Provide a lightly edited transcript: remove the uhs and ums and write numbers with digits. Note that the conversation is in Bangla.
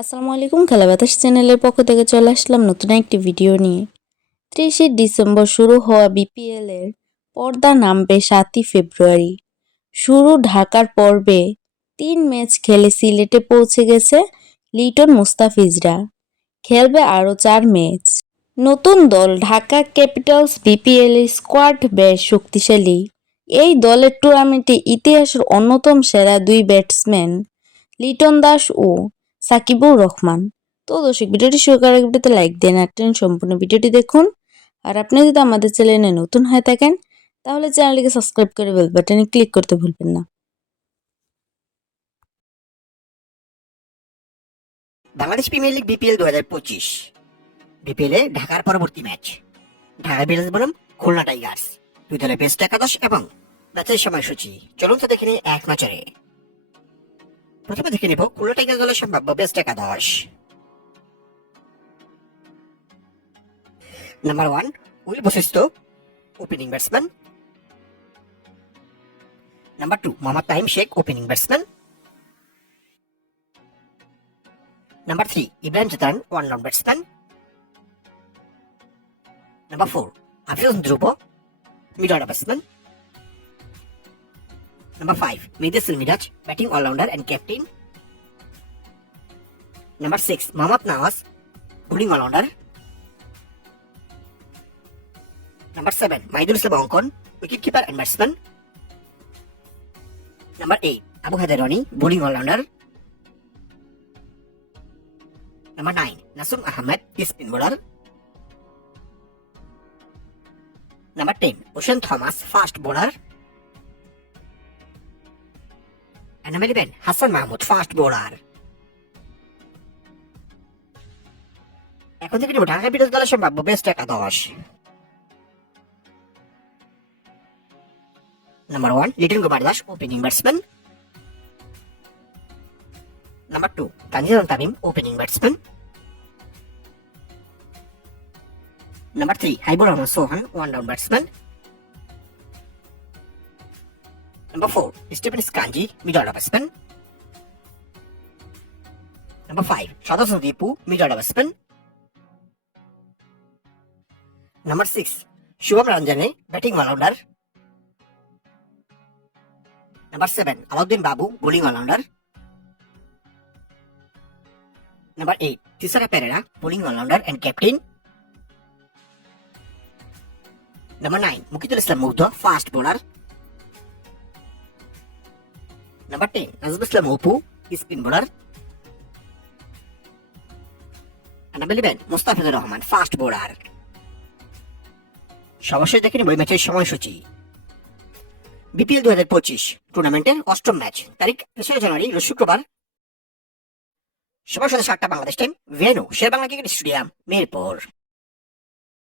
আসসালামু আলাইকুম, খেলা বাতাস চ্যানেলের পক্ষ থেকে চলে আসলাম নতুন একটি ভিডিও নিয়ে। 30শে ডিসেম্বর শুরু হওয়া বিপিএল এর পর্দা নামবে 7ই ফেব্রুয়ারি। শুরু ঢাকার পর্বে 3 ম্যাচ খেলে সিলেটে পৌঁছে গেছে লিটন মুস্তাফিজরা। খেলবে আরও 4 ম্যাচ। নতুন দল ঢাকা ক্যাপিটালস বিপিএল এর স্কোয়াড বেশ শক্তিশালী। এই দলের টুর্নামেন্টে ইতিহাসের অন্যতম সেরা 2 ব্যাটসম্যান লিটন দাস ও সাকিবুর রহমান। তো দর্শক, ভিডিওটি শুরু করার আগে ভিডিওতে লাইক দেন আর সম্পূর্ণ ভিডিওটি দেখুন। আর আপনি যদি আমাদের চ্যানেলে নতুন হয়ে থাকেন তাহলে চ্যানেলটিকে সাবস্ক্রাইব করে বেল বাটনে ক্লিক করতে ভুলবেন না। Bangladesh premier league BPL 2025 BPL এ ঢাকার পরবর্তী ম্যাচ ঢাকা বিরাজ বনাম খুলনা টাইগার্স, দুই দলের বেস্ট একাদশ এবং ম্যাচের সময়সূচি। চলুন তো দেখে নিই এক নজরে। প্রথমে দেখে নিব খুলনা টাইগার্স দলের সম্ভাব্য বেস্ট একাদশ। Number 1 Will Vashisht, opening batsman. Number 2 Mohammad Tahim Sheikh, opening batsman. Number 3 Ibrahim Chetan, one down batsman. Number 4 Hafiz Dhruv, mid order batsman. Number 5 Midhasil Miraj, batting all-rounder and captain. Number 6 Mohammad Nawaz, bowling all-rounder. Number 7 Mahidul Islam Onkon, wicket-keeper and batsman. Number 8 Abu Haider Roni, bowling all-rounder. Number 9 Nasum Ahmed, spin bowler. Number 10 Ocean Thomas, fast bowler. And number 11 Hassan Mahmood, fast bowler. এখন থেকে নিব ঢাকা ক্যাপিটালস দলের সম্ভাব্য বেস্ট একাদশ। Number 1 Liton Kumar Das, opening batsman. Number 2 Tanzid Tamim, opening batsman. Number 3 Haibur Rahman Sohan, one down batsman. Number 4 Stephen Scanzi, mid order batsman. Number 5 সদস্য Dipu, mid order batsman. Number 6 Shuvam Ranjane, batting all rounder. Number 7 Alauddin Babu, bowling all rounder. Number 8 Thisara Perera, bowling all rounder and captain. Number 9 Mukitul Islam Mugdho, fast bowler. Number 10 Nazmul Islam Apu, spin bowler. Number 11 Mustafizur Rahman, fast bowler. সর্বশেষ দেখে নিব ম্যাচের সময়সূচি। বিপিএল 2025 টুর্নামেন্টের অষ্টম ম্যাচ, তারিখ 3 জানুয়ারি, শুক্রবার। সময় সন্ধ্যা 7টা Bangladesh time. Venue Sher Bangla cricket stadium, Mirpur.